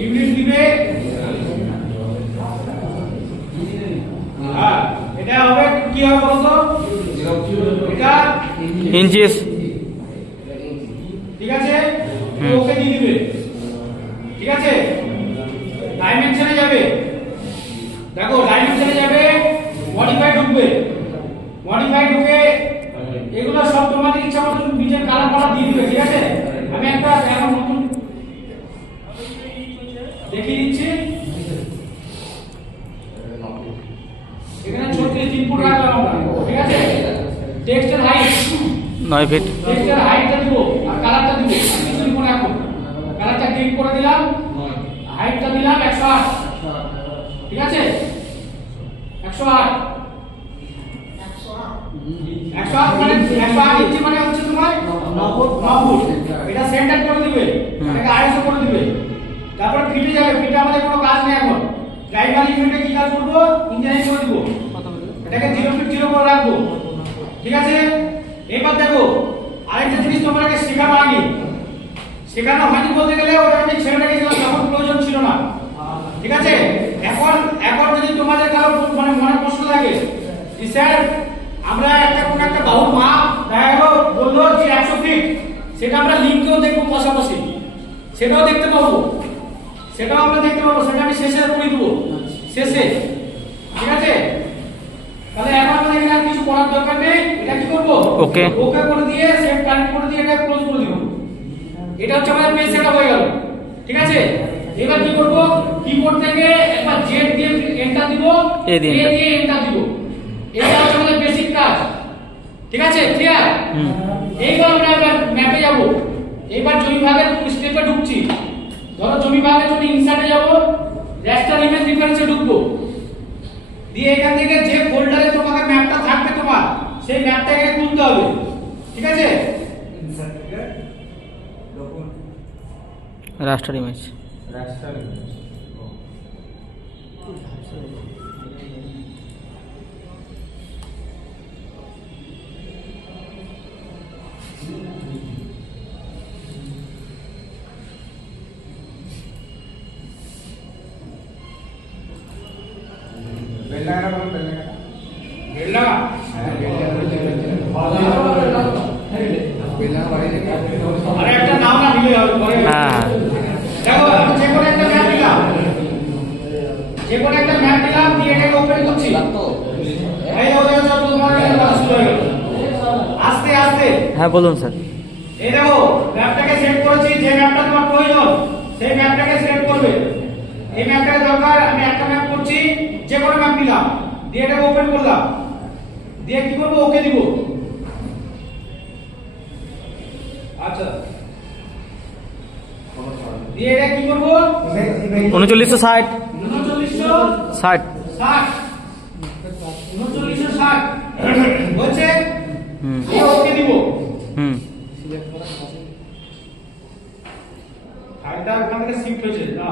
Unit দিবে। হ্যাঁ, এটা হবে কি হবে বলতো? এটা ইঞ্চিস। ঠিক আছে, ওকে দিয়ে দিবে। ঠিক আছে, ডাইমেনশনে যাবে। দেখো ডাইমেনশনে যাবে, মডিফাই ঢুকবে। মডিফাই ঢুকে এগুলো সব তোমাদের ইচ্ছা মতো নিজের কালার কালার দিয়ে দিবে। ঠিক আছে, আমি একটা এখন নতুন দেখিয়ে দিচ্ছি। এখানে 36 ফুট রাখলাম আমরা। ঠিক আছে, টেক্সটের হাইট 9 ফিট। টেক্সটের হাইটটা দিব আর কালারটা দিব। কিছু লিখুন এখন। কালারটা ক্লিক করে দিলাম, হাইটটা দিলাম 108। ঠিক আছে, 108 মানে 108 ইঞ্চি মানে হচ্ছে তোমার 9 ফুট। এটা সেন্টার করে দিবে, এটাকে আইএসও করে দিবে। তারপর ফিটে যাবে। ফিটে আমাদের কোনো কাজ নেই এখন। প্রাইমারি ইউনিটে কি কাজ করব? ইঞ্জিনিয়ারিং করে দিব। এটাকে 0 ফিট 0 করে রাখবো। ঠিক আছে, এবার দেখো আরেকটা জিনিস তোমাকে শেখানো হয়নি। শেখানো হয়নি বলতে গেলে ওটা আমি ছেড়ে রেখেছিলাম, তখন প্রয়োজন ছিল না। ঠিক আছে, এখন যদি তোমাদের কারো মানে মনে প্রশ্ন থাকে যে স্যার আমরা একটা কোন একটা বাহুর মাপ দেখা গেল বললো যে 100 ফিট, সেটা আমরা লিঙ্কেও দেখবো পাশাপাশি, সেটাও দেখতে পাবো। সেটা আমি শেষে করে দেবো শেষে। ঠিক আছে, তাহলে এখন আমাদের এখানে কিছু করার দরকার নেই। এটা কি করব? ওকে করে দিয়ে সেভ কানেক্ট করে দিয়ে এটা ক্লোজ করে দিব। এটা হচ্ছে আমাদের পেজ সেটআপ হয়ে গেল। ঠিক আছে, এবার কি করব? কিবোর্ড থেকে একবার জেড দিয়ে এন্টার দিব, এ দিয়ে এন্টার দিব। এটা হচ্ছে আমাদের বেসিক কাজ। ঠিক আছে, ক্লিয়ার? এইবার আমরা এবার ম্যাপে যাব। এবার জমি ভাগের স্টেপে ঢুকছি। ধরো জমি ভাগের জন্য ইনসার্টে যাব, রাস্টার ইমেজ রেফারেন্সে ঢুকবো। দিয়ে এখান থেকে যে ফোল্ডারে তোমাকে ম্যাপটা থাকবে তোমার, সেই ম্যাপটাকে তুলতে হবে। ঠিক আছে, ইনসার্ট থেকে দেখুন রাস্টার ইমেজ। একটা নাম না দিলে হবে। হ্যাঁ, দেখো আমি যে কোনো একটা ম্যাপ দিলাম, দিয়ে এটাকে ওপেন করছি। এই দেখো তোমার কাজ শুরু হয়ে গেল আস্তে আস্তে। হ্যাঁ বলুন স্যার। এই দেখো ম্যাপটাকে সেট করেছি। যে ম্যাপটা তোমার প্রয়োজন সেই ম্যাপটাকে সেট করবে। এই ম্যাপটাকে দরকার, আমি একটা ম্যাপ করছি, যে কোনো ম্যাপ দিলাম, দিয়ে এটাকে ওপেন করলাম, দিয়ে কি করব? ওকে দিব। আচ্ছা, দিয়ে এটা কি করব? 3960 বলছে ওকে দিব। ফাইলটা ওখান থেকে শিফট হয়েছে না?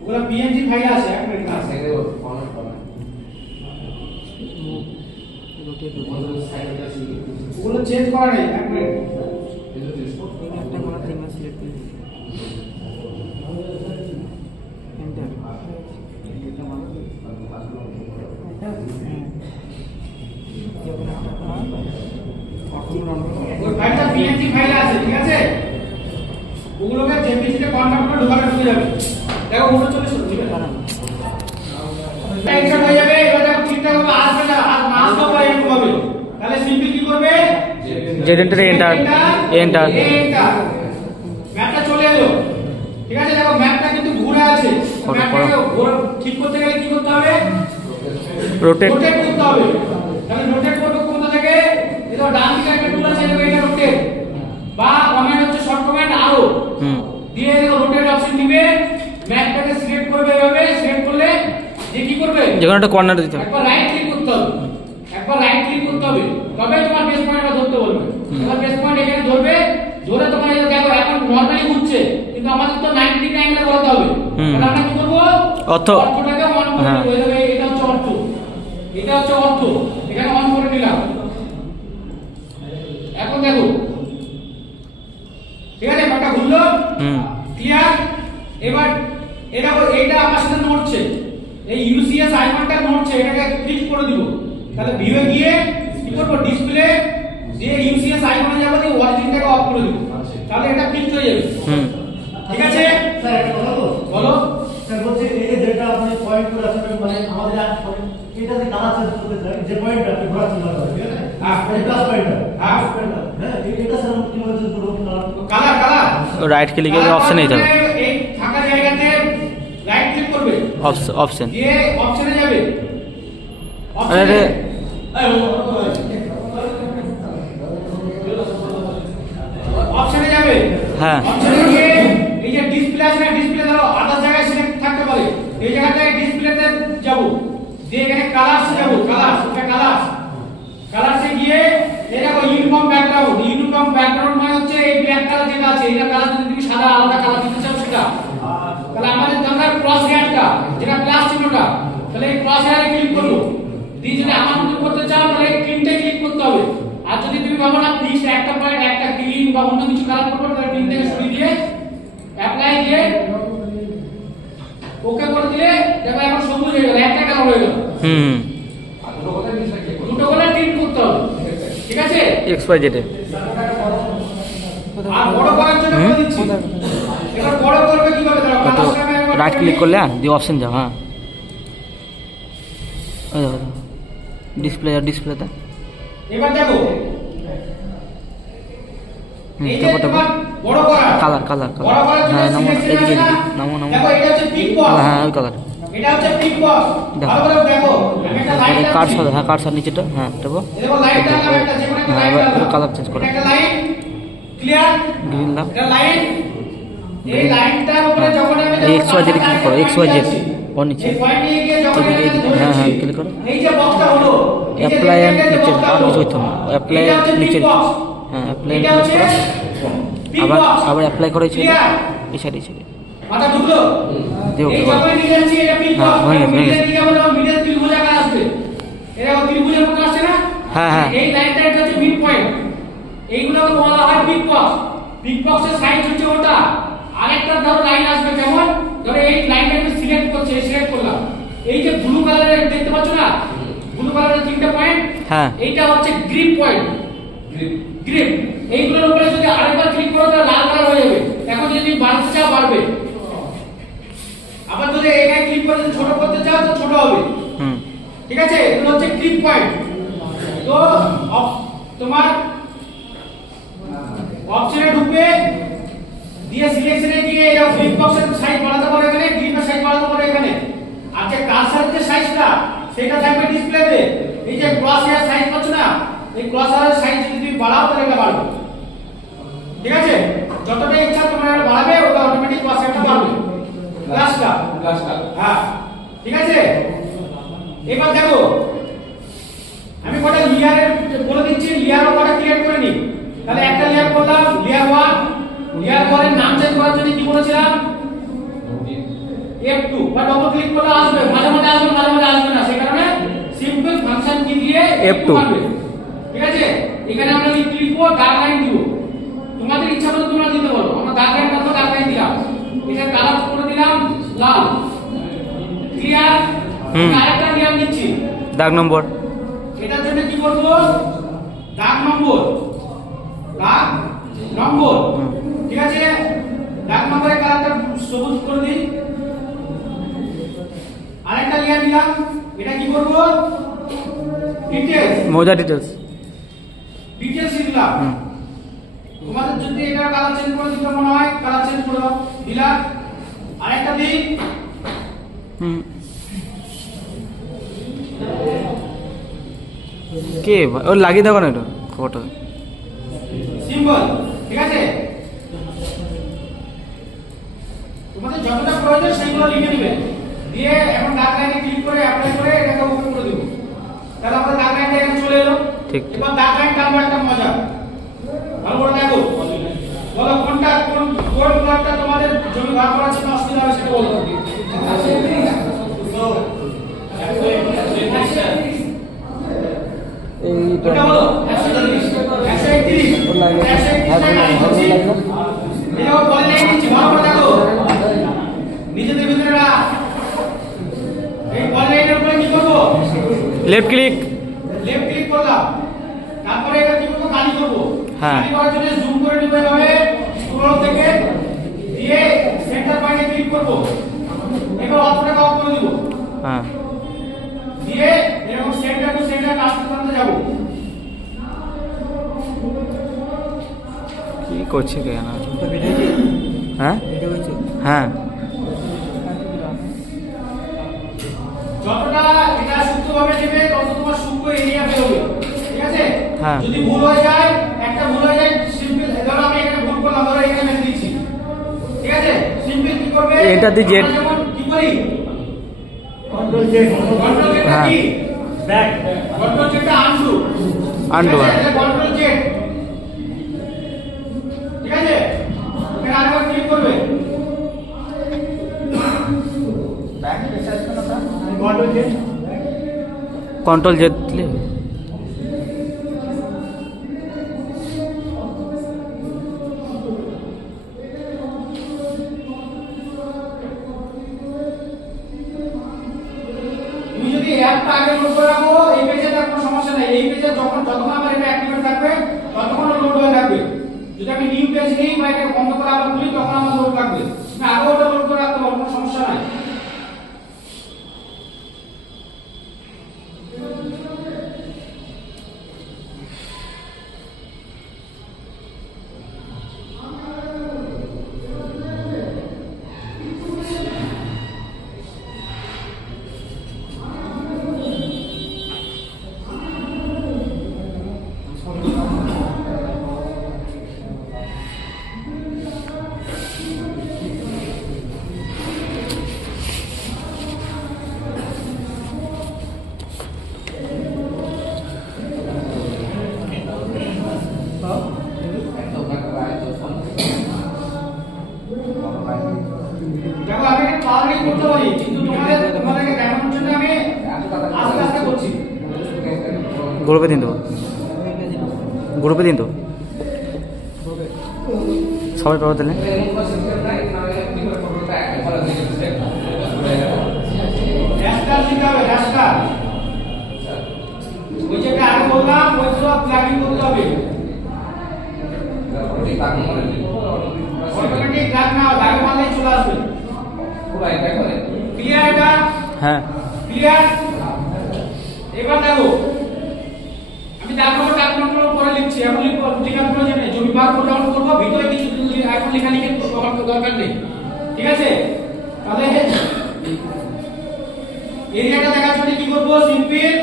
ওগুলা পিএনজি ফাইল আছে, এক মিনিট আছে। ওগুলো চেঞ্জ করা নেই, এক মিনিট। ওই ফাইলটা পিএনজি ফাইল আছে। ঠিক আছে, ওগুলোকে জেপিজিতে কনভার্ট করে ঢোকানো ঢুকে যাবে। দেখো 39 ঠিক আছে, টেনশন হয়ে যাবে। এবার দেখো ঠিকঠাক ভাবে আসবে না, আর মাস হবে এরকম হবে। তাহলে সিম্পল কি করবে? জেড এন্টার এন্টার ম্যাপটা চলে এলো। ঠিক আছে, দেখো ম্যাপটা কিন্তু ঘুরে আছে। ম্যাপটাকে ঠিক করতে গেলে কি করতে হবে? রোটেট করতে হবে। তাহলে রোটেট করব কোথা থেকে? এই তো ডান দিকে একটা টুল আছে, এটা রোটেট, বা কমান্ড হচ্ছে শর্ট কমান্ড আরো। দিয়ে দেখো রোটেট অপশন দিবে, ম্যাপটাকে সিলেক্ট করবে। এভাবে সিলেক্ট করলে যে কি করবে? যেকোনো একটা কর্নার দিতে হবে। একবার রাইট ক্লিক করতে হবে, তবে তোমার বেস পয়েন্টটা ধরতে বলবে। এবার বেস পয়েন্ট এখানে ধরবে, ধরে তোমার এই দেখো এখন নরমালি ঘুরছে, কিন্তু আমাদের তো 90 ডিগ্রি অ্যাঙ্গেলে বলতে হবে। তাহলে আমরা কি করব? অর্থটাকে অন করে দেব। এটা হচ্ছে অর্থ, এটা হচ্ছে অর্থ। বন্ধ, এখানে অন করে নিলাম। এখন দেখো, ঠিক আছে, ঘরটা ঘুরলো, ক্লিয়ার। এবার এই দেখো এইটা আমার সাথে নড়ছে, এই ইউসিএস আইকনটা নড়ছে, এটাকে ক্লিক করে দিব। তাহলে ভিউয়ে গিয়ে কি করব, ডিসপ্লে দিয়ে ইউসিএস আইকনে যাব, দিয়ে অরিজিনটাকে অফ করে দিব। তাহলে এটা ফিক্সড হয়ে যাবে। ঠিক আছে স্যার একটা কথা বলো। স্যার বলছি এই যে যেটা আপনি পয়েন্ট করে আছেন, মানে আমাদের এটাতে কালার চেঞ্জ করতে চাই, যে পয়েন্টটা আপনি ঘোরাচ্ছেন ঠিক আছে, হ্যাঁ এই প্লাস পয়েন্টটা, হ্যাঁ হ্যাঁ এটা স্যার কিভাবে চেঞ্জ করব? কালার কালার রাইট ক্লিকে অপশনে যেতে হবে, এই ফাঁকা জায়গাতে রাইট ক্লিক করবে, অপশন দিয়ে অপশনে যাবে। আরে অপশনে যাবে, হ্যাঁ অপশনে গিয়ে এই যে ডিসপ্লে আছে না, ডিসপ্লে ধরো আদার জায়গায় সিলেক্ট থাকতে পারে, এই জায়গাতে ডিসপ্লেতে যাব, দিয়ে এখানে কালারস যাব, কালারস, এটা কালারস, কালারসে গিয়ে এই দেখো ইউনিফর্ম ব্যাকগ্রাউন্ড। ইউনিফর্ম ব্যাকগ্রাউন্ড মানে হচ্ছে এই ব্ল্যাক কালার যেটা আছে, এটা কালার যদি তুমি সাদা আলাদা কালার দিতে চাও সেটা, তাহলে আমাদের দরকার ক্রস হেয়ারটা, যেটা প্লাস চিহ্নটা। তাহলে এই ক্রস হেয়ারে ক্লিক করব, দিয়ে যদি আমার মতো করতে চাও তাহলে এই তিনটে ক্লিক করতে হবে। আর যদি তুমি ভাবো না ফিক্সড একটা পয়েন্ট, একটা গ্রিন বা অন্য কিছু কালার করবে, তাহলে তিন থেকে সরিয়ে দিয়ে অ্যাপ্লাই দিয়ে ওকে করে দিলে দেখো এখন সবুজ হয়ে গেল, একটা কালার হয়ে গেল। দুটো কালার টিক করতে হবে, ঠিক আছে। এক্স ওয়াই জেড আর বড় করার জন্য বলে দিচ্ছি, এবার বড় করবে কিভাবে, ধরো তো রাইট ক্লিক করলে দিয়ে অপশন যাও, হ্যাঁ ডিসপ্লে ডিসপ্লেতে এবার দেখো এই যে তোমার বড় করা কালার কালার বড় করার জন্য হ্যাঁ নামো সিলেকশন এদিকে আছে না? নামো নামো দেখো এটা হচ্ছে পিক বক্স, হ্যাঁ ওই কালার, এটা হচ্ছে পিক বক্স। দেখো। ভালো করে দেখো, আমি একটা লাইন কার্ড টানছি, হ্যাঁ কার্ড নিচেটা, হ্যাঁ দেখো দেখো লাইন টানলাম, একটা যে কোনো একটা হ্যাঁ লাইন এবার টানলাম, কালার চেঞ্জ করো, একটা লাইন ক্লিয়ার, গ্রিন দাও, এটা লাইন, এই লাইনটার উপরে যখন আমি এই এক্স ওয়াই জেড ক্লিক করো, এক্স ওয়াই জেড ওর নিচে এই পয়েন্ট নিয়ে গিয়ে যখন এদিকে এটাতে এদিকে, ধরেছি, হ্যাঁ হ্যাঁ ক্লিক করো, এই যে বক্সটা হলো, এই যে অ্যাপ্লাই এন্ড দেখেন যে নিচে বক্সটা আর হলো, কিছু হইতে হবে, অ্যাপ্লাই এটা হচ্ছে নিচে, পিক বক্স, হ্যাঁ অ্যাপ্লাই এটা ক্লিক হচ্ছে করো, পিক আবার বক্স। আবার অ্যাপ্লাই করো এই ক্লিয়ার, এই সাইডে মাথা ঢুকলো, দিয়ে ওকে এই করো, যখন নিয়ে যাচ্ছি এটা পিক হ্যাঁ, বক্স, হয়ে গেছে, হয়ে মিডিলের গেছে। দিকে আমরা মিডিল ত্রিভুজ আকার আসবে, এটা ত্রিভুজের মতো আসছে না, হ্যাঁ, হ্যাঁ। এই লাইনটা এটা হচ্ছে মিড পয়েন্ট, এইগুলোকে বলা হয় পিক বক্স। পিক বক্সের সাইজ হচ্ছে ওটা। আরেকটা ধরো লাইন আসবে, যেমন ধরো এই লাইনটাকে সিলেক্ট করছে, সিলেক্ট করলাম, এই যে ব্লু কালারের দেখতে পাচ্ছ না, ব্লু কালারের তিনটা পয়েন্ট, হ্যাঁ এইটা হচ্ছে গ্রিপ পয়েন্ট, গ্রিপ। এইগুলোর উপরে যদি আরেকবার ক্লিক করো তাহলে লাল কালার হয়ে যাবে, এখন যদি বাড়তে চাও বাড়বে, আবার যদি এখানে ক্লিক করে যদি ছোট করতে চাও তো ছোট হবে, ঠিক আছে। এগুলো হচ্ছে গ্রিপ পয়েন্ট। তো তোমার অপশনে ঢুকবে, দিয়ে সিলেকশনে গিয়ে এই গ্রিপ বক্সের সাইজ বাড়াতে পারো, এখানে গ্রিপের সাইজ বাড়াতে পারো এখানে, আর যে কার্সারের যে সাইজটা সেটা থাকবে ডিসপ্লেতে। এই যে ক্রস হেয়ার সাইজ পাচ্ছ না, এই ক্রস হেয়ারের সাইজ যদি তুমি বাড়াও তাহলে এটা বাড়বে, ঠিক আছে। যতটা ইচ্ছা তোমরা বাড়াবে, ওটা অটোমেটিক ক্রস হেয়ারটা বাড়বে, গ্লাসটা, হ্যাঁ ঠিক আছে। এবার দেখো আমি কটা লেয়ারের বলে দিচ্ছি, লেয়ারও কটা ক্রিয়েট করে নি। তাহলে একটা লেয়ার করলাম, লেয়ার 1, লেয়ার 1 এর নাম চেঞ্জ করার জন্য কি বলেছিলাম, F2 বা ডবল ক্লিক করলে আসবে, মাঝে মাঝে আসবে, মাঝে মাঝে আসবে না, সেই কারণে সিম্পল ফাংশন কি দিয়ে F2 আসবে, ঠিক আছে। এখানে আমরা লিখব ডার্ক লাইন দিব, তোমাদের ইচ্ছা মতো তোমরা দিতে পারো, আমরা ডার্ক লাইন করব, ডার্ক লাইন দিলাম, এটা কালার করে দিলাম লাল, ক্লিয়ার। আরেকটা নিয়ম দিচ্ছি, দাগ নম্বর, এটার জন্য কি করব, দাগ নম্বর, দাগ নম্বর, ঠিক আছে। দাগ নম্বরের কালারটা সবুজ করে দিই। আরেকটা লেয়ার নিলাম, এটা কি করব, ডিটেইলস, মৌজা ডিটেলস, ডিটেইলস দিলাম। তোমাদের যদি এটা কালার চেঞ্জ করে দিতে মনে হয় কালার চেঞ্জ করে দাও, দিলাম। আরেকটা দিই, কে ও লাগিয়ে দেবো না এটা ফটো সিম্বল, ঠিক আছে। তোমাদের যতটা প্রয়োজন সেগুলো লিখে দিবে, দিয়ে এখন ডার্ক লাইনে ক্লিক করে অ্যাপ্লাই করে এটাকে ওপেন করে দিব, তাহলে আমাদের ডার্ক লাইনটা এখানে চলে এলো। ঠিক। এবার ডার্ক লাইন টানবো, একটা মজা, ভালো করে দেখো, বলো কোনটা কোন কালারটা তোমাদের জমি বার করার জন্য অসুবিধা হবে সেটা বলো। ওটা হলো 130 131 131 টাকা আমি করছি এই দেখো বলে নেই নিচ্ছি ভালো করে দেখো নিজেদের ভিতরে রাখ এই বল লাইনের উপরে কি করব লেফট ক্লিক করলাম তারপরে এটা কি করব কালি করব হ্যাঁ। কালি করার জন্য জুম করে নিব এভাবে স্ক্রল থেকে দিয়ে সেন্টার পয়েন্টে ক্লিক করব এবার অতটা অফ করে দিব হ্যাঁ দিয়ে এরকম সেন্টার টু সেন্টার টানতে যাব কি করছে কেন হ্যাঁ হ্যাঁ যতটা এটা সূক্ষ্মভাবে নেবে তত তোমার সূক্ষ্ম এরিয়া বেরোবে ঠিক আছে হ্যাঁ। যদি ভুল হয়ে যায় একটা ভুল হয়ে যায় সিম্পল ধরো আমি এখানে ভুল করলাম ধরো এখানে দিয়েছি ঠিক আছে সিম্পল কি করবে এটা দিয়ে জেড আমরা যেমন কি করি কন্ট্রোল জেড হ্যাঁ। কি ব্যাক কন্ট্রোল জেডটা আনডু আনডু হ্যাঁ কন্ট্রোল জেড ঠিক আছে এখানে আরেকবার ক্লিক করবে ব্যাক সার্চ করো না কন্ট্রোল জেড কন্ট্রোল জেড দিলে তুমি যদি অ্যাপটা আগে লোড করে রাখো এই পেজে তার কোনো সমস্যা নাই এই পেজে যতক্ষণ আমার এটা অ্যাক্টিভেট থাকবে ততক্ষণ লোড হয়ে থাকবে যদি আমি নিউ পেজ নেই বা এটা বন্ধ করে আবার খুলি তখন আমার লোড থাকবে আমি আগে ওটা লোড করে রাখতে পারবো কোনো সমস্যা নাই দেখো আমি এটা পাওয়ারলি করতে পারি কিন্তু তোমাদেরকে দেখানোর জন্য আমি আস্তে আস্তে করছি গ্রুপে দিন দেবো গ্রুপে দিন তো সবাই পাবো তাহলে রাস্টার দিতে হবে রাস্টার ওই যেটা আগে বললাম ওইগুলো প্লাগইন করতে হবে অটোমেটিক গান না গান মারলেই চলে আসবে ক্লিয়ার এটা হ্যাঁ ক্লিয়ার এবার দেখো আমি ডাক নম্বর পরে লিখছি এখন লেখার প্রয়োজন নেই যদি বার করে ডাউনলোড করবো ভিতরে কিছু এখন লেখা লিখে প্রকাশ দরকার নেই ঠিক আছে তাহলে এরিয়াটা দেখার জন্য কি করবো সিম্পল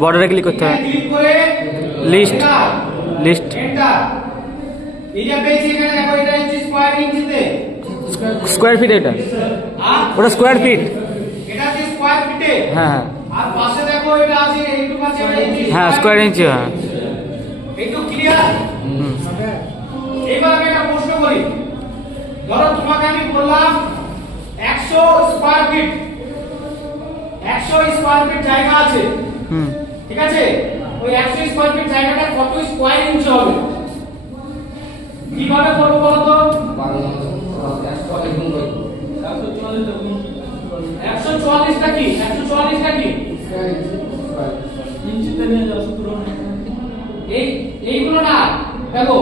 বর্ডারে ক্লিক করতে হবে ক্লিক করে লিস্ট লিস্ট এন্টার এরিয়া পেয়েছি এখানে দেখো এটা হচ্ছে স্কয়ার ইঞ্চিতে স্কোয়ার ফিট এটা আর ওটা স্কোয়ার ফিট এটা আছে স্কয়ার ফিটে হ্যাঁ হ্যাঁ আর পাশে দেখো এটা আছে এইটুকু আছে এটা ইঞ্চি হ্যাঁ স্কোয়ার ইঞ্চি হ্যাঁ এইটুকু ক্লিয়ার হুম এবার আমি একটা প্রশ্ন করি ধরো তোমাকে আমি বললাম 100 স্কয়ার ফিট 100 স্কয়ার ফিট জায়গা আছে হুম ঠিক আছে ওই 100 স্কয়ার ফিট জায়গাটা কত স্কয়ার ইঞ্চ হবে কিভাবে করব বলো তো 144 টা কি 144 টা কি ইঞ্চিতে নিয়ে যাও সূত্র এইগুলো না দেখো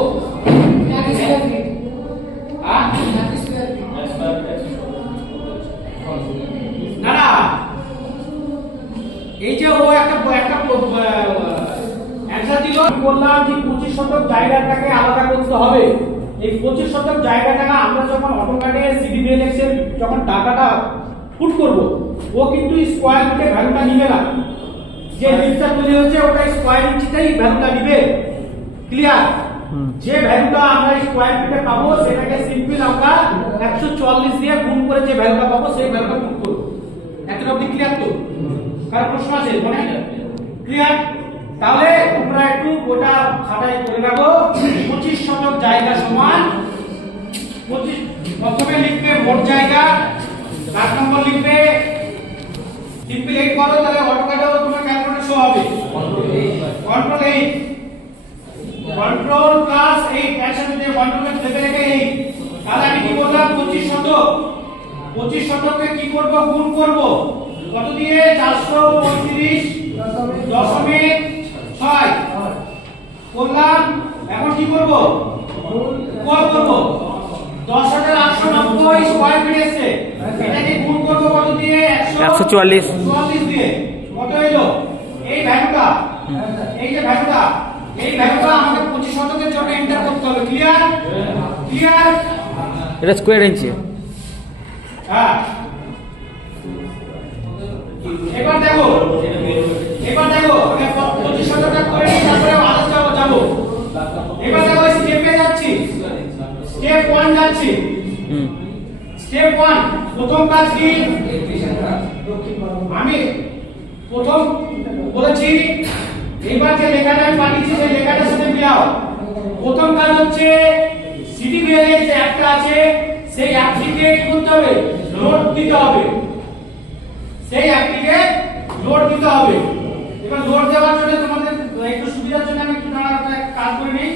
না না এই যে ও একটা অ্যানসার দিল বললাম যে 25 শতক জায়গাটাকে আলাদা করতে হবে এই 25 শতক জায়গাটাকে আমরা যখন অটোক্যাডে সিডিবিএলএক্স এর যখন টাকাটা ফুট করব ও কিন্তু স্কয়ার ফিটে ভ্যালুটা নিবে না যে লিস্টটা তৈরি হচ্ছে ওটা স্কয়ার ইঞ্চিতেই ভ্যালুটা নিবে ক্লিয়ার যে ভ্যালুটা আমরা স্কয়ার ফিটে পাবো সেটাকে সিম্পল আমরা 144 দিয়ে গুণ করে যে ভ্যালুটা পাবো সেই ভ্যালুটা গুণ করব এতটা অবধি ক্লিয়ার তো কার প্রশ্ন আছে মনে ক্লিয়ার তাহলে তোমরা একটু গোটা খাতায় করে রাখো 25 শতক জায়গা সমান 25 প্রথমে লিখবে মোট জায়গা দাগ নম্বর লিখবে সিম্পল 8 করো তাহলে অটোক্যাডেও তোমার ক্যালকুলেটর শো হবে কন্ট্রোল গুণ করব কত দিয়ে 435.6 করলাম। এখন কি করব গুণ করব 10,890 স্কয়ার ফিট এসে এটাকে গুণ করব কত দিয়ে 144 দিয়ে কত হলো এই ভ্যালুটা এই যে ভ্যালুটা এই ভ্যালুটা আমাকে 25 শতকের জন্য এন্টার করতে হবে। ক্লিয়ার ক্লিয়ার এটা স্কোয়ার ইঞ্চি। হ্যাঁ এবার দেখো আমি 25 শতকটা করে নিই তারপরে আলাদা যাব। এবার দেখো স্টেপে যাচ্ছি স্টেপ 1 যাচ্ছি। স্টেপ 1 প্রথম কাজ কি আমি প্রথম বলেছি এবার যে লেখাটা আমি পাঠিয়েছি সেই লেখাটার সাথে মিলাও। প্রথম কাজ হচ্ছে সিটি বিএলএ যে অ্যাপটা আছে সেই অ্যাপটিকে কি করতে হবে লোড দিতে হবে। সেই অ্যাপটিকে লোড দিতে হবে। এবার লোড দেওয়ার জন্য তোমাদের একটু সুবিধার জন্য আমি একটু কাজ করে নিই।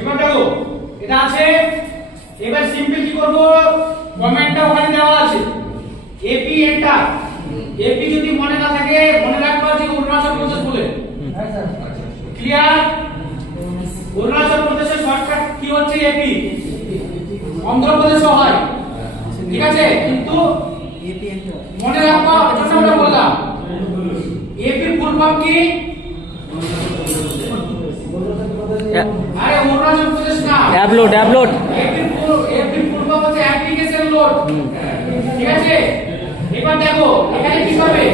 এবার দেখো এটা আছে। এবার সিম্পল কি করব কমেন্টটা ওখানে দেওয়া আছে এপি এন্টার। এপি যদি মনে না থাকে মনে রাখবা যে অরুণাচল প্রদেশ বলে। ক্লিয়ার অরুণাচল প্রদেশের শর্টকাট কি হচ্ছে এপি। অন্ধ্রপ্রদেশও হয় ঠিক আছে কিন্তু এপি এন্টার মনে রাখবা জন্য আমরা বললাম। এপি ফুল ফর্ম কি আরে অরুণাচল প্রদেশ না অ্যাপলোড এপি ফুল ফর্ম হচ্ছে অ্যাপ্লিকেশন লোড। ঠিক আছে এবার দেখো এখানে কি হবে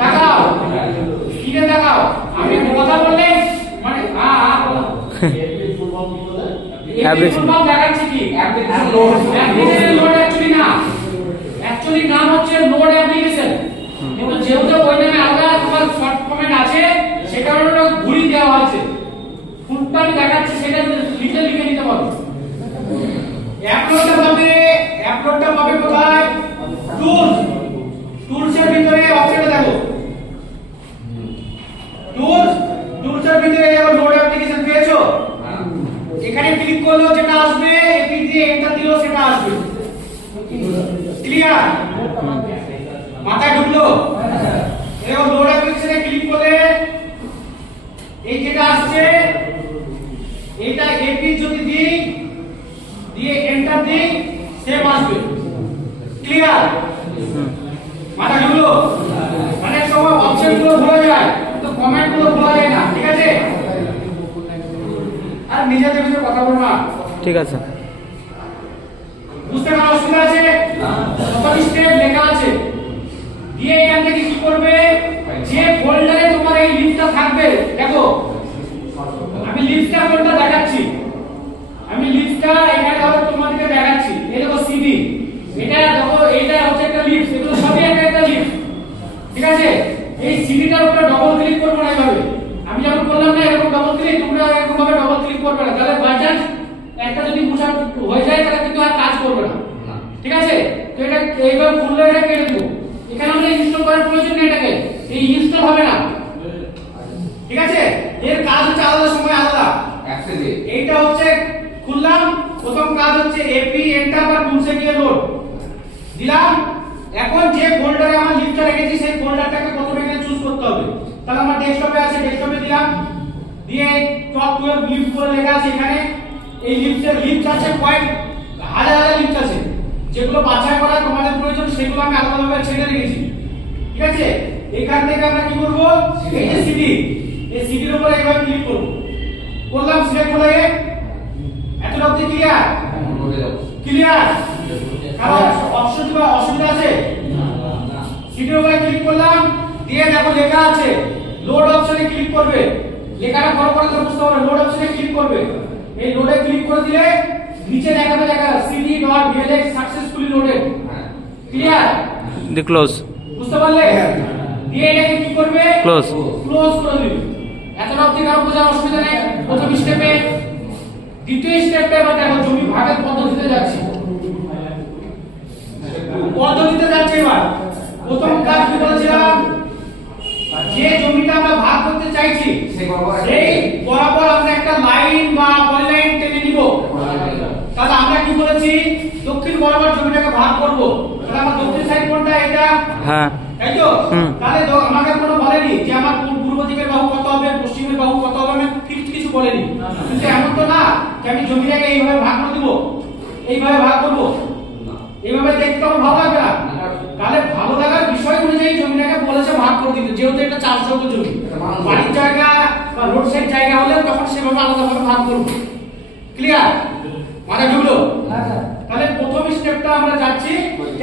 দেখাও কিনে দেখাও। আমি কথা বললে মানে এপি ফুল ফর্ম দেখাচ্ছি কি অ্যাপ্লিকেশন লোড অ্যাকচুয়ালি না অ্যাকচুয়ালি নাম হচ্ছে লোড অ্যাপ্লিকেশন কিন্তু যেহেতু ওই নামে আলাদা তোমার শর্ট কমেন্ট আছে সেটা হলো ঘুরি দেওয়া হয়েছে। ফুলটা আমি দেখাচ্ছি সেটা লিখে নিতে পারো। অ্যাপলোডটা পাবে কোথায় টুলসের ভিতরে অপশনটা দেখো টুলসের ভিতরে দেখো লোড অ্যাপ্লিকেশন পেয়েছো। এখানে ক্লিক করলেও যেটা আসবে এপি দিয়ে এন্টার দিলেও সেটা আসবে। ক্লিয়ার মাথায় ঢুকলো। এবার লোড অ্যাপ্লিকেশনে ক্লিক করলে এই যেটা আসছে এটা এপি যদি দিই দিয়ে এন্টার দিই সেম আসবে। ক্লিয়ার মাথা ঢুকলো। অনেক সময় অপশন গুলো ভুলে যায় তো কমেন্ট গুলো ভুলা যায় না। ঠিক আছে আর নিজেদের ভিতরে কথা বলবো না। ঠিক আছে বুঝতে পারো অসুবিধা আছে কত স্টেপ লেখা আছে দিয়ে এখান থেকে কি করবে যে ফোল্ডারে তোমার এই লিস্টটা থাকবে। দেখো আমি লিস্টটা কোনটা দেখাচ্ছি আমি লিস্টটা এখানে আবার তোমাদেরকে দেখাচ্ছি। এই দেখো সিডি এটা দেখো এটা হচ্ছে একটা লিস্ট এগুলো সবই একটা লিস্ট। ঠিক আছে এই সিডিটার উপরে ডবল ক্লিক করব না এইভাবে আমি যখন বললাম না এরকম ডবল ক্লিক তোমরা এরকম ভাবে ডবল ক্লিক করবে না তাহলে বাই চান্স একটা যদি মুছা হয়ে যায় তাহলে কিন্তু আর কাজ করবে না। ঠিক আছে তো এটা এইভাবে খুললে এটা কেটে দেবো। এখানে আমরা ইনস্টল করার প্রয়োজন নেই এটাকে এই ইনস্টল হবে না। ঠিক আছে এর কাজ হচ্ছে আলাদা সময় আলাদা। এইটা হচ্ছে খুললাম প্রথম কাজ হচ্ছে এপি এন্টার বা টুলসে গিয়ে লোড দিলাম। এখন যে ফোল্ডারে আমার লিস্টটা রেখেছি সেই ফোল্ডারটাকে প্রথমে এখানে চুজ করতে হবে। তাহলে আমার ডেস্কটপে আছে ডেস্কটপে দিলাম দিয়ে টপ 12 লিস্ট বলে লেখা আছে এখানে। এই লিস্টের লিস্ট আছে কয়েক হাজার লিস্ট আছে যেগুলো বাছাই করা তোমাদের প্রয়োজন সেগুলো আমি আলাদাভাবে ছেড়ে রেখেছি। ঠিক আছে এখান থেকে আমরা কি করব এই যে সিডি এই সিডির উপরে এইভাবে ক্লিক করব করলাম সিলেক্ট হলো এতটা অবধি ক্লিয়ার ক্লিয়ার কারণ অপশন কি অসুবিধা আছে সিডির উপরে ক্লিক করলাম দিয়ে দেখো লেখা আছে লোড অপশনে ক্লিক করবে। লেখাটা বড় করে বুঝতে হবে লোড অপশনে ক্লিক করবে। এই লোডে ক্লিক করে দিলে নিচে দেখাবে লেখা cd.blx সাকসেসফুলি লোডেড। ক্লিয়ার দি ক্লোজ বুঝতে পারলে দিয়ে এটাকে কি করবে ক্লোজ করে দিবে। এতটা অবধি কারো বোঝার অসুবিধা নেই। প্রথম স্টেপে দ্বিতীয় স্টেপে এবার দেখো জমি ভাগের পদ্ধতিতে যাচ্ছি। পদ্ধতিতে যাচ্ছে। এবার প্রথম কাজ কি বলেছিলাম, যে জমিটা আমরা ভাগ করতে চাইছি সেই বরাবর আমরা একটা লাইন বা পলিলাইন টেনে নিব। তাহলে আমরা কি বলেছি, দক্ষিণ বরাবর জমিটাকে ভাগ করব। তাহলে আমার দক্ষিণ সাইড কোনটা, এটা, হ্যাঁ তাই তো? তাহলে আমাকে কোনো বলেনি যে আমার পূর্ব দিকের বাহু কত হবে, পশ্চিমের বাহু কত হবে, আমি কিছু বলেনি। কিন্তু এমন তো না যে আমি জমিটাকে এইভাবে ভাগ করে দেব, এইভাবে ভাগ করব, এইভাবে দেখতে আমার ভালো লাগবে না। তাহলে ভালো লাগার বিষয় অনুযায়ী জমিটাকে বলেছে ভাগ করে দিতে। যেহেতু এটা 4 শতক জমি, বাড়ির জায়গা বা রোড সাইড জায়গা হলে তখন সেভাবে আলাদাভাবে ভাগ করব। ক্লিয়ার? মানে ঢুকলো? তাহলে প্রথম স্টেপটা আমরা যাচ্ছি,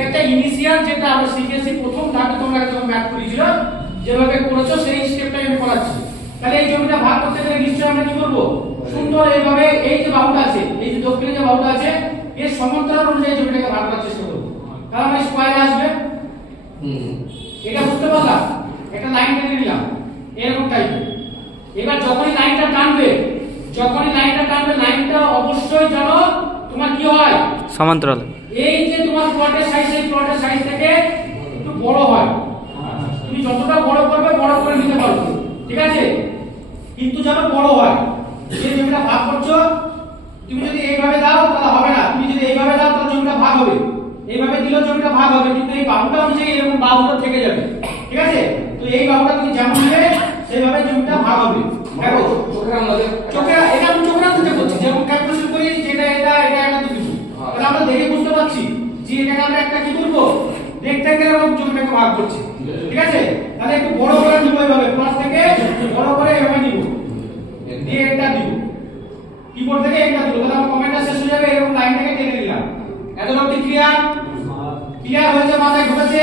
একটা ইনিশিয়াল যেটা আমরা শিখেছি প্রথম ধাপে, তোমরা যখন ম্যাথ করেছিল যেভাবে করেছো সেই স্টেপটাই আমি করাচ্ছি। তাহলে এই জমিটা ভাগ করতে গেলে নিশ্চয়ই আমরা কি করব, সুন্দর এইভাবে এই যে বাহুটা আছে, এই যে দক্ষিণে যে বাহুটা আছে এর সমান্তরাল অনুযায়ী জমিটাকে ভাগ করার চেষ্টা করব। কারণ এই স্কয়ারে আসবে, এটা বুঝতে পারলাম। একটা লাইন টেনে নিলাম এরকম টাইপের। এবার যখনই লাইনটা টানবে, লাইনটা অবশ্যই জানো তোমার কি হয়, সমান্তরাল। এই যে তোমার প্লটের সাইজ, এই প্লটের সাইজ থেকে একটু বড় হয়। তুমি যতটা বড় করবে বড় করে নিতে পারবে, ঠিক আছে? কিন্তু যেন বড় হয়। যে জমিটা ভাগ করছো তুমি যদি এইভাবে দাও তাহলে হবে না, তুমি যদি এইভাবে দাও তাহলে জমিটা ভাগ হবে। এইভাবে দিলেও জমিটা ভাগ হবে, কিন্তু এই বাহুটা অনুযায়ী এরকম বাহুটা থেকে যাবে, ঠিক আছে? তো এই বাহুটা তুমি যেমন নেবে সেইভাবে জমিটা ভাগ হবে। দেখো চোখে এটা আমি চোখে রাখতে বলছি, যেমন ক্যালকুলেশন করি যেটা এটা এটা এটা তো কিছু, তাহলে আমরা দেখে বুঝতে পারছি যে এটাকে আমরা একটা কি করব, রেক্ট্যাঙ্গেলের মতো জমিটাকে ভাগ করছি, ঠিক আছে? তাহলে একটু বড় করে নিব, এইভাবে প্লাস থেকে বড় করে এইভাবে নিব, দিয়ে এটা দিব, কিবোর্ড থেকে এটা দিব। তাহলে আমার কমেন্টটা শেষ হয়ে যাবে, এরকম লাইনটাকে টেনে নিলাম। এতটুকু ক্লিয়ার? ক্লিয়ার হয়েছে, মাথায় ঢুকেছে?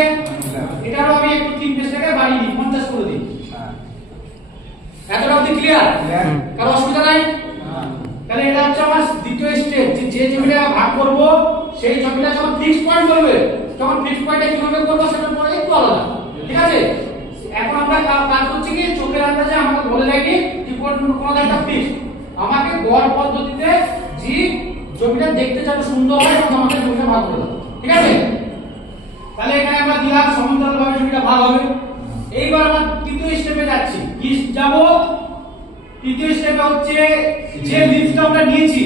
এটারও আমি একটু 3 পেজটাকে বাড়িয়ে দিই, 50 করে দিই। এতটুকু ক্লিয়ার? কারো অসুবিধা নাই? তাহলে এটা হচ্ছে আমার দ্বিতীয় স্টেপ, যে জমিটা ভাগ করব সেই জমিটা যখন ফিক্সড পয়েন্ট বলবে তখন ফিক্সড পয়েন্টে কিভাবে করব সেটা পরে একটু আলাদা, ঠিক আছে? এখন আমরা কাজ করছি কি, চোখের আন্দাজে আমাকে বলে দেয়নি যে কোন একটা ফিক্সড, আমাকে গড় পদ্ধতিতে যে জমিটা দেখতে যাবে সুন্দর হয় তখন আমাকে জমিটা ভাগ করে দাও, ঠিক আছে? তাহলে এখানে আমরা দিলাম সমান্তরালভাবে জমিটা ভাগ হবে। এইবার আমরা তৃতীয় স্টেপে যাচ্ছি। কি যাব? তৃতীয় স্টেপে হচ্ছে যে লিস্টটা আমরা নিয়েছি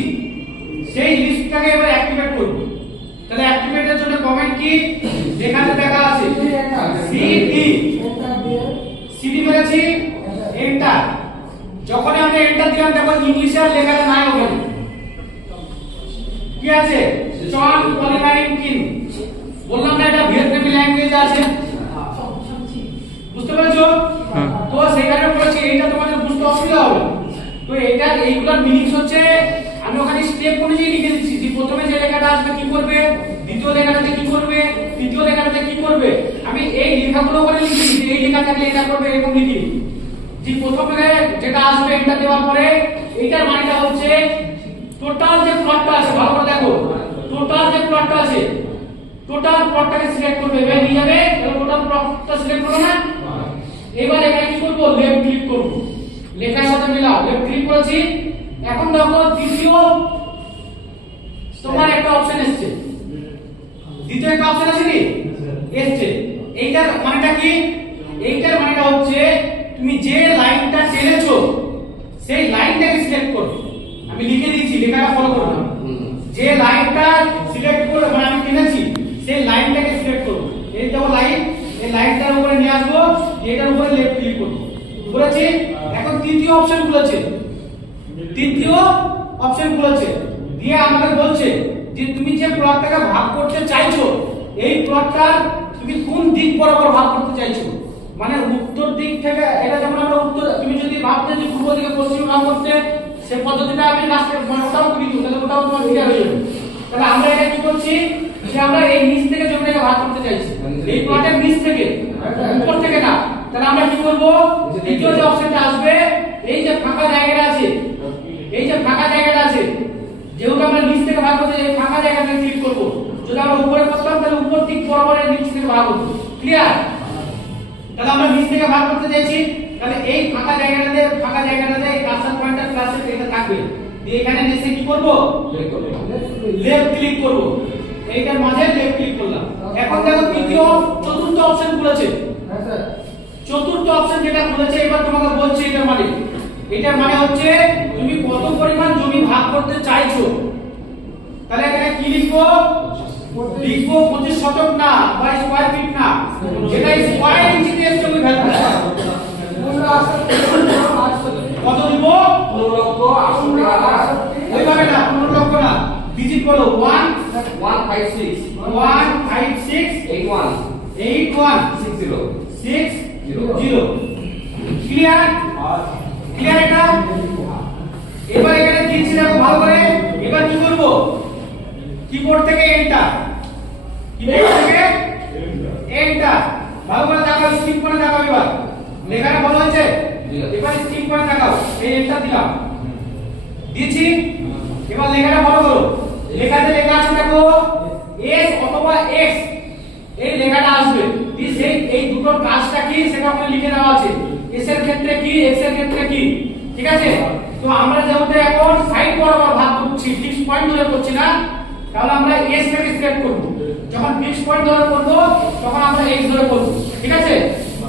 সেই লিস্টটাকে এবার অ্যাক্টিভেট করব। তাহলে অ্যাক্টিভেটের জন্য কমেন্ট কি, যেখানে দেখা আছে সিডি, সিডি মেরেছি, এন্টার। যখন আমরা এন্টার দিলাম দেখো ইংলিশে আর লেখাটা নাই, ওখানে কি আছে, জন পলিলাইন কিন। বললাম না এটা ভিয়েতনামি ল্যাঙ্গুয়েজ আছে, বুঝতে পেরেছো? তো সেখানে বলেছি এইটা তোমাদের বুঝতে অসুবিধা হবে। তো এটা এইগুলোর মিনিংস হচ্ছে আমি ওখানে স্টেপ অনুযায়ী লিখে দিচ্ছি যে প্রথমে যে লেখাটা আসবে কি করবে, দ্বিতীয় লেখাটাতে কি করবে, তৃতীয় লেখাটাতে কি করবে। আমি এই লেখাগুলো করে লিখে দিচ্ছি, এই লেখা থাকলে এটা করবে, এরকম লিখি। যে প্রথমে যেটা আসবে এটা দেওয়ার পরে এইটার মানেটা হচ্ছে টোটাল যে প্লটটা আছে, ভালো করে দেখো, টোটাল যে প্লটটা আছে টোটাল প্লটটাকে সিলেক্ট করবে, এবার নিয়ে যাবে, তাহলে টোটাল প্লটটা সিলেক্ট করো না। এবার এখানে কি করব, লেফট ক্লিক করব, লেখার সাথে মিলাও, লেফট ক্লিক করেছি। এখন দেখো দ্বিতীয় তোমার একটা অপশন এসেছে, দ্বিতীয় একটা অপশন আছে কি এসেছে। এইটার মানেটা কি, এইটার মানেটা হচ্ছে তুমি যে লাইনটা টেনেছো সেই লাইনটাকে সিলেক্ট করবে। আমি লিখে দিয়েছি, লেখাটা ফলো করবে। যে লাইনটা সিলেক্ট করে মানে আমি টেনেছি সেই লাইনটাকে সিলেক্ট করব। এই দেখো লাইন, এই লাইনটার উপরে নিয়ে আসবো, এটার উপরে লেফট ক্লিক করব, করেছি। এখন তৃতীয় অপশন খুলেছে, তৃতীয় অপশন খুলেছে, দিয়ে আমাকে বলছে যে তুমি যে প্লটটাকে ভাগ করতে চাইছো এই প্লটটার তুমি কোন দিক বরাবর ভাগ করতে চাইছো। মানে উত্তর দিক থেকে, এটা যেমন আমরা উত্তর, তুমি যদি ভাবতে যে পূর্ব দিকে পশ্চিম ভাগ করতে, সেই পদ্ধতিটা আমি লাস্টে মানে ওটাও করি, তাহলে ওটাও তোমার ক্লিয়ার হয়ে যাবে। তাহলে আমরা এটা কি করছি যে আমরা এই নিচ থেকে জমিটাকে ভাগ করতে চাইছি, এই প্লটের নিচ থেকে, উপর থেকে না। তাহলে আমরা কি করব, দ্বিতীয় যে অপশনটা আসবে, এই যে ফাঁকা জায়গাটা আছে, এই যে ফাঁকা জায়গাটা আছে, যেহেতু আমরা নিচ থেকে ভাগ করতে চাই ফাঁকা জায়গাটাতে ক্লিক করব। যদি আমরা উপরে করতাম তাহলে উপর দিক বরাবর নিচ থেকে ভাগ হতো, ক্লিয়ার? তাহলে আমরা নিচ থেকে ভাগ করতে চাইছি, তাহলে এই ফাঁকা জায়গাটাতে কার্সর পয়েন্টার প্লাসে এটা থাকবে। দিয়ে এখানে এসে কি করব, লেফট ক্লিক করব। এইটার মাঝে লেফট ক্লিক করলাম। এখন দেখো তৃতীয় চতুর্থ অপশন খুলেছে। চতুর্থ অপশন যেটা খুলেছে এবার তোমাকে বলছি এটার মানে হচ্ছে তুমি কত পরিমাণ জমি ভাগ করতে চাইছো। তাহলে এখানে কি লিখবো? লিখবো 25 শতক না বা স্কয়ার ফিট না, যেটা স্কয়ার ইঞ্চিতে এসে ওই ভ্যালু কত দিব? 15 লক্ষ 80 টাকা। ওইভাবে না, 15 লক্ষ না, ডিজিট বলো 156 81 60 60 ক্লিয়ার? ক্লিয়ার এটা? এবার এখানে দিচ্ছি দেখো ভালো করে। এবার কি করব? কিবোর্ড থেকে এন্টার, কিবোর্ড থেকে এন্টার, ভালো করে দেখাও, স্কিপ করে দেখাও। এবার লেখাটা ভালো হয়েছে? এবার স্কিপ করে দেখাও। এই এন্টার দিলাম, দিচ্ছি। এবার লেখাটা ভালো করো। লেখাতে লেখা আছে দেখো s অথবা x, এই লেখাটা আসবে। এই দুটোর কাজটা কি সেটা ওখানে লিখে দেওয়া আছে। s এর ক্ষেত্রে কি, x এর ক্ষেত্রে কি, ঠিক আছে? তো আমরা যেহেতু এখন সাইড বরাবর ভাগ করছি, ফিক্স পয়েন্ট ধরে করছি না, তাহলে আমরা s থেকে সিলেক্ট করব। যখন ফিক্স পয়েন্ট ধরে করব তখন আমরা x ধরে করব, ঠিক আছে?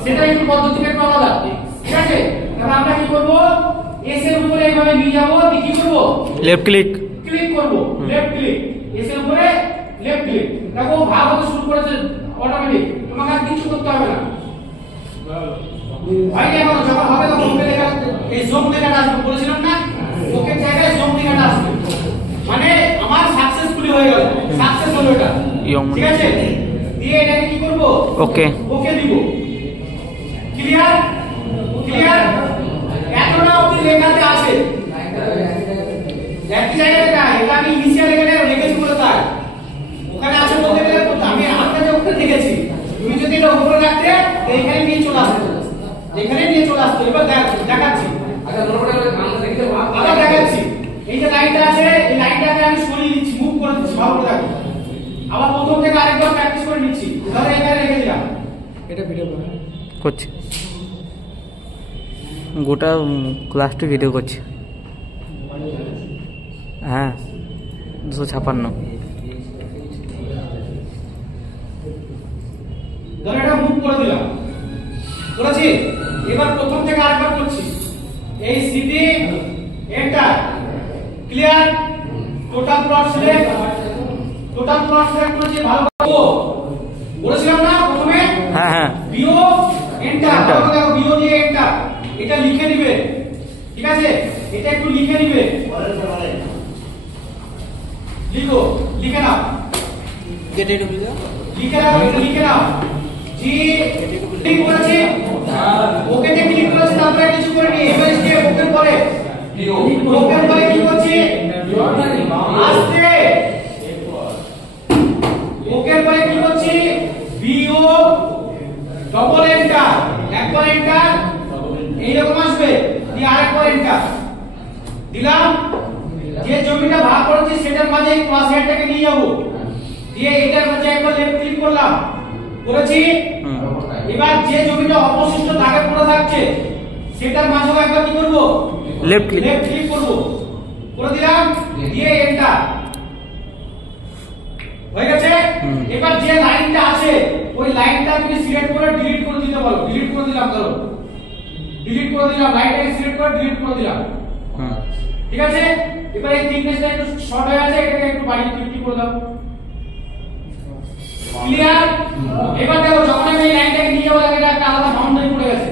সেটা একটু পদ্ধতিটা একটু আলাদা, ঠিক আছে? তাহলে আমরা কি করব? s এর উপরে এইভাবে নিয়ে যাব, কি করব? লেফট ক্লিক ক্লিক করব, লেফট ক্লিক, s এর উপরে লেফট ক্লিক। দেখো ভাগ হতে শুরু করেছে অটোমেটিক, তোমাকে আর কিছু করতে হবে না। ভাই এখন যখন হবে তখন ওকে লেখা, এই জোন লেখাটা আসবে, বলেছিলাম না ওকে জায়গায় জোন লেখাটা আসবে, মানে আমার সাকসেসফুলি হয়ে গেল, সাকসেস হলো এটা, ঠিক আছে? দিয়ে এটাকে কি করব? ওকে ওকে দিব। ক্লিয়ার? ক্লিয়ার? এতটা অবধি লেখাতে আসে একই জায়গাতে না, এটা আমি ইনিশিয়াল এখানে রেখেছি বলে তাই ওখানে আছে বলতে গেলে আমি আপনাকে ওখানে রেখেছি। তুমি যদি এটা উপরে রাখতে এইখানে নিয়ে চলে আসতে, এখানে নিয়ে চলে আসতে। এবার দেখাচ্ছি, আচ্ছা নরমালি আমরা দেখতে পাবো। আবার দেখাচ্ছি। এই যে লাইনটা আছে, এই লাইনটাকে আমি সরিয়ে দিচ্ছি, মুভ করে দিচ্ছি, ভালো করে দেখো। আবার প্রথম থেকে আরেকবার প্র্যাকটিস করে নিচ্ছি। তাহলে এখানে রেখে দিলাম, এটা ভিডিও করছি, গোটা ক্লাসটি ভিডিও করছি। হ্যাঁ 256। ধরে এটা মুভ করে দিলাম, করেছি। এবার প্রথম থেকে আরেকবার করছি, এই city enter, clear? Total plot select, total plot select করেছি, ভালো করে বলেছিলাম না প্রথমে? হ্যাঁ হ্যাঁ বিও এন্টার, ভালো দেখো বিও দিয়ে এন্টার, এটা লিখে দিবে, ঠিক আছে? এটা একটু লিখে দিবে, লিখো, লিখে নাও, লিখে নাও, এটা লিখে নাও। জি ক্লিক করেছি, ওকে তে ক্লিক করেছি, তারপরে কিছু করিনি। এবার স্টেপ ওকে পরে ওকে পরে কি করছি? আস্তে ওকে পরে কি করছি? বিও ডবল এন্টার, একবার এন্টার, এইরকম আসবে, দিয়ে আরেকবার এন্টার দিলাম। যে জমিটা ভাগ করেছি সেটার মাঝে এই ক্রস হেয়ারটাকে নিয়ে যাব, দিয়ে এটার মাঝে একবার লেফট ক্লিক করলাম, করেছি। এবার যে জমিটা অবশিষ্ট দাগে পড়ে থাকছে সেটার মাঝেও একবার কি করব? লেফট ক্লিক, লেফট ক্লিক করব, করে দিলাম, দিয়ে এন্টার, হয়ে গেছে। এবার যে লাইনটা আছে ওই লাইনটা তুমি সিলেক্ট করে ডিলিট করে দিতে পারো, ডিলিট করে দিলাম, ধরো ডিলিট করে দিলাম, লাইনটাকে সিলেক্ট করে ডিলিট করে দিলাম, ঠিক আছে? এবার এই থিকনেসটা একটু শর্ট হয়ে আছে, এটাকে একটু বাড়িয়ে 50 করে দাও, ক্লিয়ার? এবার দেখো যখন আমি এই লাইনটাকে নিয়ে যাবো এটা একটা আলাদা বাউন্ডারি পড়ে গেছে,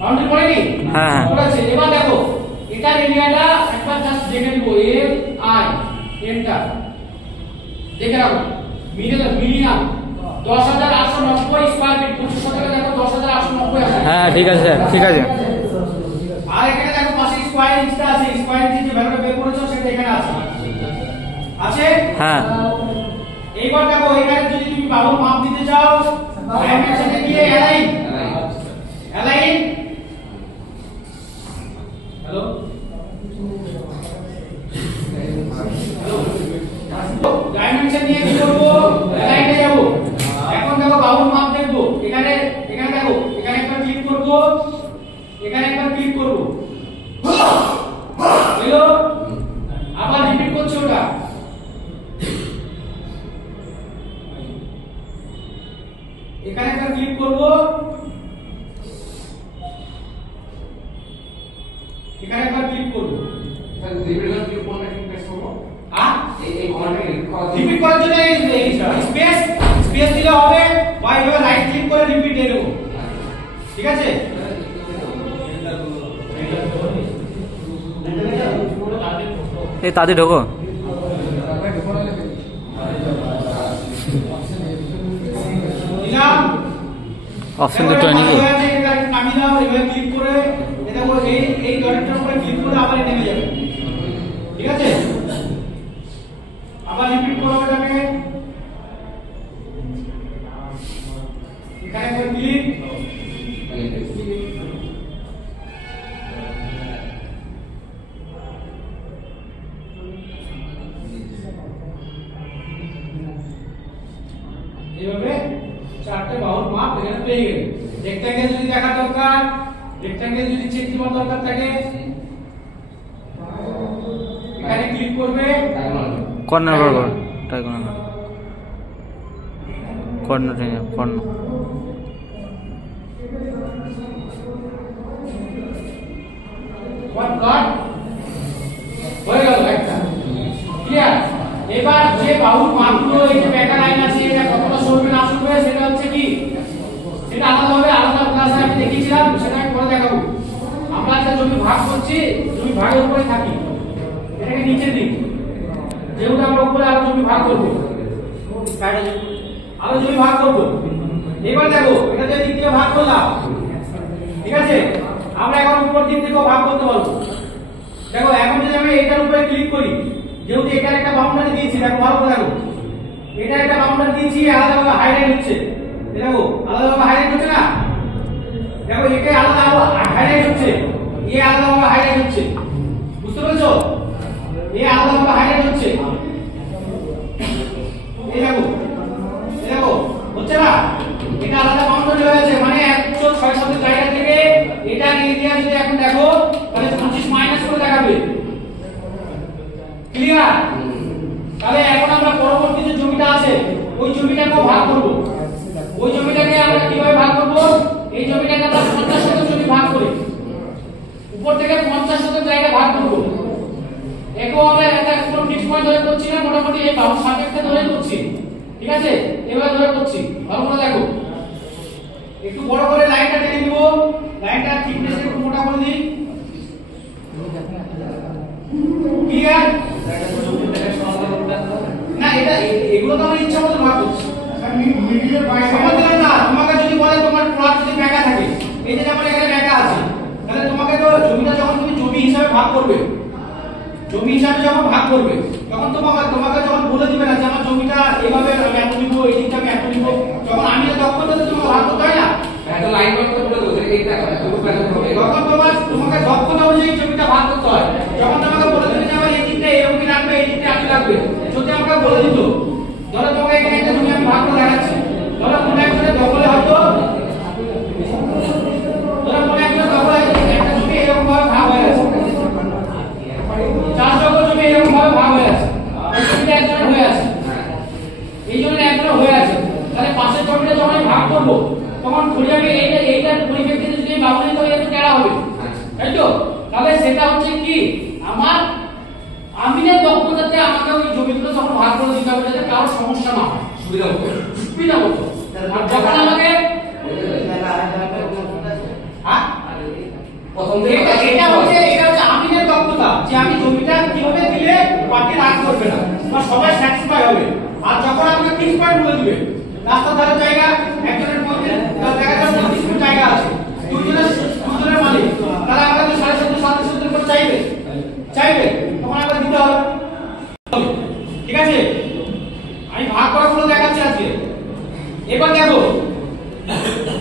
বাউন্ডারি পড়েনি? হ্যাঁ পড়েছে। এবার দেখো এটার এরিয়াটা একবার জাস্ট দেখে নিব, এল আই এন্টার, দেখে রাখো। মিনিমাম 10,890 স্কয়ার ফিট, 25 থেকে দেখো 10,890 আছে। হ্যাঁ ঠিক আছে স্যার, ঠিক আছে। আর এখানে দেখো পাশে স্কয়ার ইঞ্চটা আছে, স্কয়ার ইঞ্চি যে ভ্যালুটা বের করেছো সেটা এখানে আছে, আছে? হ্যাঁ এইবার দেখো এখানে যদি তুমি বাহুর মাপ দিতে চাও, ডাইমেনশনে গিয়ে অ্যালাইন, অ্যালাইন, হ্যালো ডাইমেনশন নিয়ে কি করব? অ্যালাইনে যাব। এখন দেখো বাহুর মাপ দেখবো, এখানে এখানে দেখো, এখানে একবার ক্লিক করব, এখানে একবার ক্লিক করব, হলো। আবার রিপিট করছি ওটা, এখানে একটা ক্লিক করব, এখানে একবার ক্লিক করব। রিপিট ক্লিক করলে কি প্রেস করব? হ্যাঁ, এই কমান্ডে ক্লিক করা রিপিট করার জন্য স্পেস স্পেস দিলে হবে, বা এভাবে রাইট ক্লিক করে রিপিট দিয়ে দেবো। ঠিক আছে, এই তাতে ঢোকো। দিলাম অপশন দুটো নাকি? নামিয়ে দাও, এভাবে ক্লিক করে এটা দেখো এই ডটের উপরে ক্লিক করে আবার নেমে যাবে। ঠিক আছে, আবার রিপিট করব এটাকে, এখানে করে ক্লিক, এইভাবে চারটে বাহুর মাপ এখানে পেয়ে গেলে। রেক্ট্যাঙ্গেল যদি দেখা দরকার, রেক্ট্যাঙ্গেল যদি চেক দেওয়ার দরকার থাকে, এখানে ক্লিক করবে, কর্নার বার করো, ট্রাই করো না, কর্নার টেনে কর্নার। ওয়ান কাট হয়ে গেল একটা। ক্লিয়ার? এবার যে বাহুর মাপগুলো, এই যে বেকা লাইন আছে, এটা কতটা সরবে না সরবে সেটা হচ্ছে কি, সেটা আলাদা হবে, আলাদা ক্লাসে আমি দেখিয়েছিলাম, সেটা আমি পরে দেখাবো। আমরা একটা জমি ভাগ করছি, জমি ভাগের উপরে থাকি, এটাকে নিচে দিই, যেহেতু আমরা উপরে আরো জমি ভাগ করবো, আরো জমি ভাগ করবো। এবার দেখো এটা যে দিক দিয়ে ভাগ করলাম, ঠিক আছে, আমরা এখন উপর দিক থেকে ভাগ করতে পারবো। দেখো এখন যদি আমি এটার উপরে ক্লিক করি, যেহেতু এটার একটা বাউন্ডারি দিয়েছি, দেখো ভালো করে দেখো, এটা একটা বাউন্ডারি দিয়েছি, আলাদাভাবে হাইলাইট হচ্ছে, দেখো আলাদাভাবে হাইলাইট হচ্ছে না, দেখো একে আলাদা হাইলাইট হচ্ছে, এ আলাদাভাবে হাইলাইট হচ্ছে, বুঝতে পেরেছো? এ আলাদাভাবে হাইলাইট হচ্ছে, এই দেখো, এই দেখো হচ্ছে না, এটা আলাদা বাউন্ডারি হয়ে আছে, মানে 106 জায়গা থেকে এটা এরিয়া যদি এখন দেখো তাহলে 25 মাইনাস করে দেখাবে। ক্লিয়ার? তাহলে এখন আমরা পরবর্তী যে জমিটা আছে ওই জমিটাকে ভাগ করব। ওই জমিটাকে আমরা কিভাবে ভাগ করব? এই জমিটাকে আমরা 50 শতক জমি ভাগ করি, উপর থেকে 50 শতক জায়গা ভাগ করব। এরকম আমরা একটা কোন ফিক্স পয়েন্ট ধরে করছি না, মোটামুটি এই বাহু সাপেক্ষে ধরে করছি। ঠিক আছে, এভাবে ধরে করছি, ভালো করে দেখো। একটু বড় করে লাইনটা টেনে দিব, লাইনটা থিকনেস একটু মোটা করে দিই। ক্লিয়ার? না এটা এগুলো তো আমরা ইচ্ছা মতো ভাগ করছি, মিডিলের বাইরে সমান্তরাল না। তোমাকে যদি বলে তোমার প্লট যদি বেঁকা থাকে, এই যে যেমন এখানে বেঁকা আছে, তাহলে তোমাকে তো জমিটা যখন তুমি জমি হিসাবে ভাগ করবে, জমি হিসাবে যখন ভাগ করবে, তখন তোমাকে যখন বলে দিবে না যে আমার জমিটা এভাবে আমি এত নিব, এই দিকটা আমি এত নিব, যখন আমি দক্ষতা তোমাকে ভাগ করতে হয় না, একটা লাইন করতে বলে দেবো এইটা তুমি প্ল্যান করবে, তখন তোমাকে দক্ষতা অনুযায়ী জমিটা ভাগ করতে হয়। যখন তোমাকে বলে দিবে যে আমার এই দিকটা এরকমই লাগবে, এই দিকটা আমি লাগবে, যদি আমাকে বলে দিত, ধরো তোমাকে এখানে একটা জমি আমি ভাগ করে দেখাচ্ছি, ধরো কোনো একজনের দখলে হয়তো, ধরো কোনো একজনের দখলে একটা জমি এরকম ভাবে ভাগ হয়ে আছে, 4 জমি জমি এরকম ভাবে ভাগ হয়ে আছে, এই জমিটা একজনের হয়ে আছে, এই জমিটা একজনের হয়ে আছে, তাহলে পাশের জমিটা যখন আমি ভাগ করবো তখন ধরে আমি এইটার পরিপ্রেক্ষিতে যদি বাউন্ডারি তৈরি একটু টেরা হবে, তাই তো? তাহলে সেটা হচ্ছে কি, আমার আমিনের দক্ষতাতে আমাকে ওই জমিগুলো যখন ভাগ করে দিতে হবে যাতে কারোর সমস্যা না হয়, সুবিধা হতো। সুবিধা হতো। আর যখন আমাকে প্রথম থেকে এটা হচ্ছে আমিনের দক্ষতা, যে আমি জমিটা কিভাবে দিলে পার্টি রাগ করবে না বা সবাই স্যাটিসফাই হবে। আর যখন আমাকে ফিক্স পয়েন্ট বলে দিবে, রাস্তার ধারে জায়গা, একজনের মধ্যে দেখা যাচ্ছে 35 ফুট জায়গা আছে, দুজনের মালিক, তারা আমাকে 7.5 করে চাইবে, তখন আমাকে দিতে হবে। ঠিক আছে, আমি ভাগ করাগুলো দেখাচ্ছি আজকে। এবার দেখো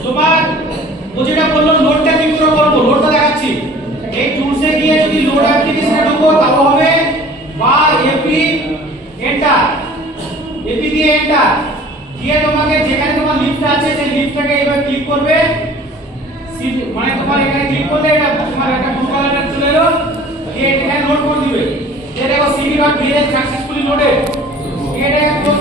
তোমার ও যেটা বললো লোডটা কি করে করবো, লোডটা দেখাচ্ছি। এই টুলসে গিয়ে যদি লোড অ্যাপ্লিকেশনে ঢোকো তাহলে হবে বা এপি এন্টার, এপি দিয়ে এন্টার দিয়ে তোমাকে যেখানে তোমার লিফট আছে সেই লিফটটাকে এবার ক্লিক করবে, মানে তোমার এখানে ক্লিক করলে এটা তোমার একটা ব্লু কালারের চলে এলো, দিয়ে এখানে লোড করে দিবে। এই দেখো CV dot VS successfully loaded, এটা ক্লোজ